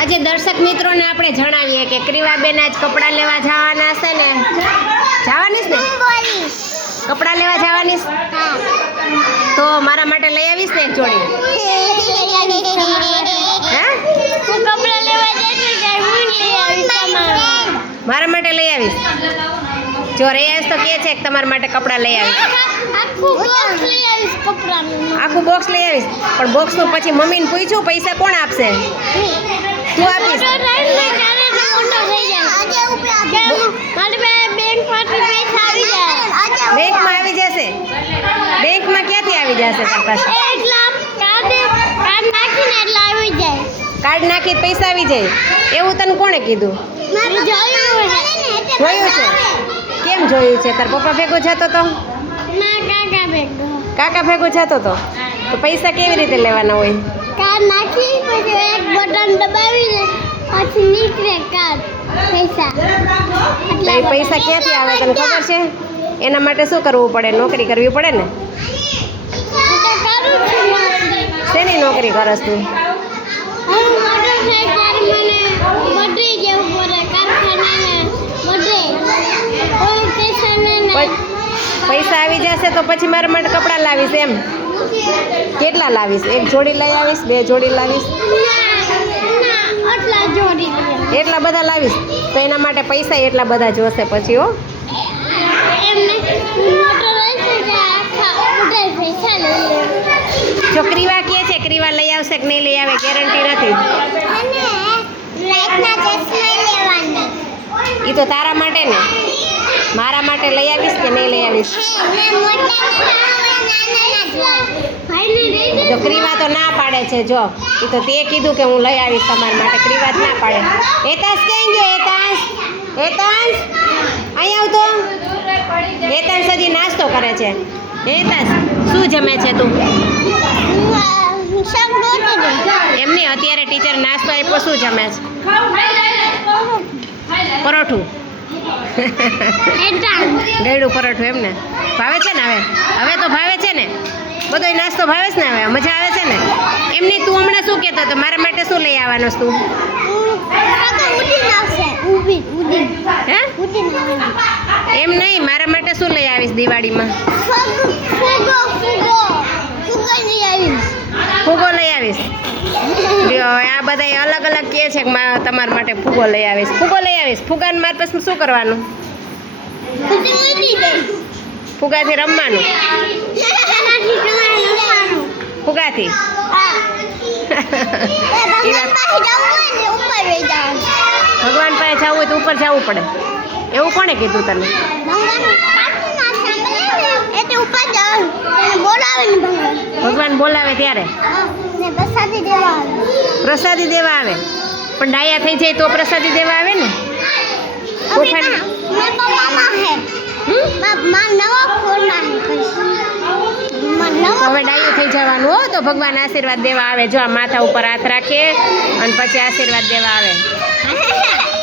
આજે દર્શક મિત્રોને આપણે જણાવીએ કે ક્રિવાબેન આજ કપડાં લેવા જવાના છે ને? જવાની ને? કપડાં લેવા જવાની તો મારા માટે લઈ આવીશ ને એક જોડી. મારા માટે લઈ આવીશ. જો રેયાસ તો કે છે કે તમારા માટે કપડાં લઈ આવીશ. આખું બોક્સ લઈ આવીશ. પણ બોક્સનું પછી મમ્મીને પૂછ્યું, પૈસા કોણ આપશે? તું આપીશ બેંકમાં આવી જશે. બેંકમાં ક્યાંથી આવી જશે તારી પાસે કાર્ડ નાખી પૈસા આવી જાય. એવું તને કોણે કીધું? જોયું છે. કેમ જોયું છે? તાર પપ્પા ભેગો જતો તો? કાકા ભેગો જતો તો? તો પૈસા કેવી રીતે લેવાના હોય? કાર્ડ નાખી પછી એક બટન દબાવીને પછી નીકળે કાર્ડ પૈસા. એ પૈસા ક્યાંથી આવે તને ખબર છે? એના માટે શું કરવું પડે? નોકરી કરવી પડે ને. શેની નોકરી કરસ તું? પૈસા આવી જશે તો પછી મારા માટે કપડાં લાવીશ એમ. કેટલા લાવીશ? એક જોડી લઈ આવીશ બે જોડી લાવીશ? જોડી. એટલા બધા લાવીશ. તો એના માટે પૈસા એટલા બધા જોશે પછી હો. કે જો ક્રીવા કહે છે ક્રીવા લઈ આવશે કે નહીં લઈ આવે ગેરંટી નથી. એ તો તારા માટે ને. મારા માટે લઈ આવીશ કે નહીં લઈ આવીશ? જો. ક્રીવા તો ના પાડે છે જો. એ તો તે કીધું કે હું લઈ આવીશ તમારા માટે ક્રીવા જ ના પાડે. એતાંશ ક્યાં ગયો, હેતાંશ? હેતાંશ? અહીં આવતો? હેતાંશ હજી નાસ્તો કરે છે. હેતાંશ, શું જમે છે તું? એમની અત્યારે ટીચર નાસ્તો આપ્યો, શું જમે છે? પરોઠું. ગળ્યું પરોઠું એમ ને? ભાવે છે ને હવે? હવે તો ભાવે છે ને? બધો નાસ્તો ભાવે છે ને હવે? મજા આવે છે ને? એમની તું હમણાં શું કહેતો હતો? મારા માટે શું લઈ આવવાનો તું? એમ નહીં, મારા માટે શું લઈ આવીશ દિવાળીમાં? ફુગો લઈ આવીશ. આ બધા અલગ અલગ કહે છે કે તમારા માટે ફૂગો લઈ આવીશ. ફૂગો લઈ આવીશ. ફુગાને મારા પાસે શું કરવાનું? ફુગાથી રમવાનું? ફૂગાથી? ભગવાન પાસે જવું હોય તો ઉપર જવું પડે. એવું કોણે કીધું તને? ભગવાન બોલાવે ત્યારે? પ્રસાદી દેવા આવે. પણ ડાયા થઈ જાય તો પ્રસાદી દેવા આવે ને? હવે ડાયું થઈ જવાનું હો, તો ભગવાન આશીર્વાદ દેવા આવે. જો આ માથા ઉપર હાથ રાખે, અને પછી આશીર્વાદ દેવા આવે.